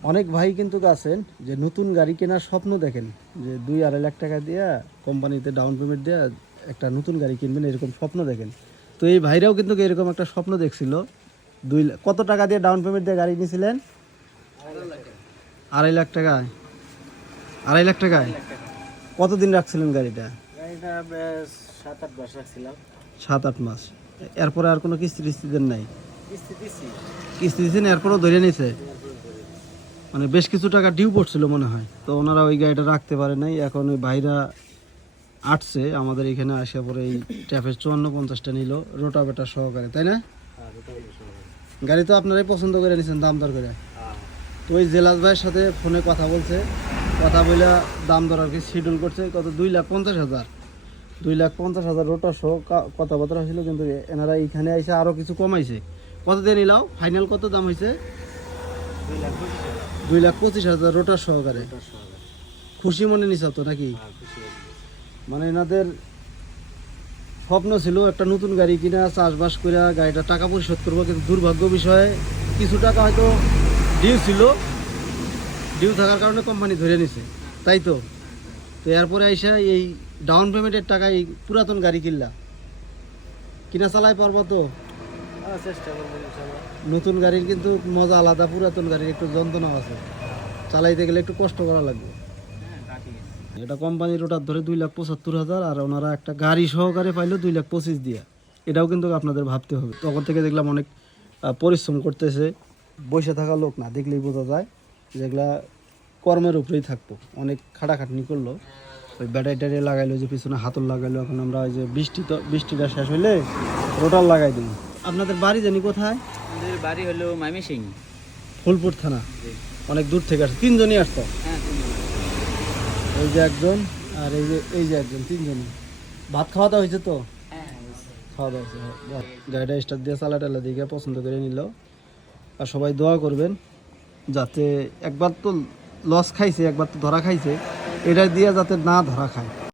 অনেক ভাই কিন্তু আছেন যে নতুন গাড়ি কেনার স্বপ্ন দেখেন যে দুই আড়াই লাখ টাকা দিয়ে কোম্পানিতে ডাউন পেমেন্ট দেওয়া একটা নতুন গাড়ি কিনবেন এরকম স্বপ্ন দেখেন। তো এই ভাইরাও কিন্তু এরকম একটা স্বপ্ন দেখছিল দুই লাখ- কত টাকা দিয়ে ডাউন পেমেন্ট দিয়ে গাড়ি নিয়েছিলেন আড়াই লাখ টাকায় আড়াই লাখ টাকায় কতদিন রাখছিলেন গাড়িটা? সাত আট মাস এরপরে আর কোনো কিস্তি টিস্তি দেন নাই? কিস্তি দিচ্ছেন এরপরও ধরে নিছে? মানে বেশ কিছু টাকা ডিউ পড়ছিল মনে হয়। তো ওনারা ওই গাড়িটা রাখতে পারে নাই। এখন ওই ভাইরা আটছে আমাদের এখানে আসা পরে এই ট্যাপের চুয়ান্ন পঞ্চাশটা নিল রোটাবেটার সহকারে তাই না? হ্যাঁ। গাড়ি তো আপনারাই পছন্দ করে নিছেন দাম দর করে। হ্যাঁ। তো ওই জেলাস ভাইয়ের সাথে ফোনে কথা বলছে। কথা বলে দাম দর আর কি শিডিউল করছে কত? দুই লাখ পঞ্চাশ হাজার। দুই লাখ পঞ্চাশ হাজার রোটা সহ কথাবার্তা হয়েছিল কিন্তু এনারা এখানে এসে আরও কিছু কমাইছে। কত দিয়ে নিলাও? ফাইনাল কত দাম হয়েছে দুই লাখ পঁচিশ হাজার রোটার সহকারে। খুশি মনে নিছ তো নাকি? হ্যাঁ মানে এনাদের স্বপ্ন ছিল একটা নতুন গাড়ি কিনা চাষবাস করে গাড়িটা টাকা পরিশোধ করব কিন্তু দুর্ভাগ্য বিষয়ে কিছু টাকা হয়তো ডিউ ছিল। ডিউ থাকার কারণে কোম্পানি ধরে নিছে। তাই তো? তো এরপরে আইসা এই ডাউন পেমেন্টের টাকা এই পুরাতন গাড়ি কিনলা। কিনা চালাই পারব তো হ্যাঁ চেষ্টা করব ইনশাল্লাহ নতুন গাড়ির কিন্তু মজা আলাদা পুরাতন গাড়ির একটু যন্ত্রণা আছে। চালাইতে গেলে একটু কষ্ট করা লাগবে। হ্যাঁ এটা কোম্পানির ওটার ধরে দুই লাখ পঁচাত্তর হাজার আর ওনারা একটা গাড়ি সহকারে পাইলো দুই লাখ পঁচিশ দিয়ে। এটাও কিন্তু আপনাদের ভাবতে হবে। তখন থেকে দেখলাম অনেক পরিশ্রম করতেছে। বসে থাকা লোক না দেখলেই বোঝা যায় যেগুলা কর্মের উপরেই থাকতো অনেক খাটাখাটনি করল। ওই ব্যাটারি ট্যাটারি লাগাইলো যে পিছনে হাতল লাগাইলো। এখন আমরা ওই যে বৃষ্টি তো বৃষ্টিটা শেষ হইলে রোটার লাগাই দিই আপনাদের বাড়ি জানি কোথায়? আমাদের বাড়ি হলো মামি সিং ফুলপুর থানা। অনেক দূর থেকে আসছে তিনজনই আসতো? হ্যাঁ এই যে একজন আর এই যে এই যে একজন তিনজনই। ভাত খাওয়া দাওয়া হয়েছে তো? হ্যাঁ খাওয়া দাওয়া হয়েছে। গাড়িটা স্টার্ট দিয়ে চালা টালা দিকে পছন্দ করে নিল। আর সবাই দোয়া করবেন যাতে একবার তো লস খাইছে একবার তো ধরা খাইছে। এটা দিয়ে যাতে না ধরা খায়।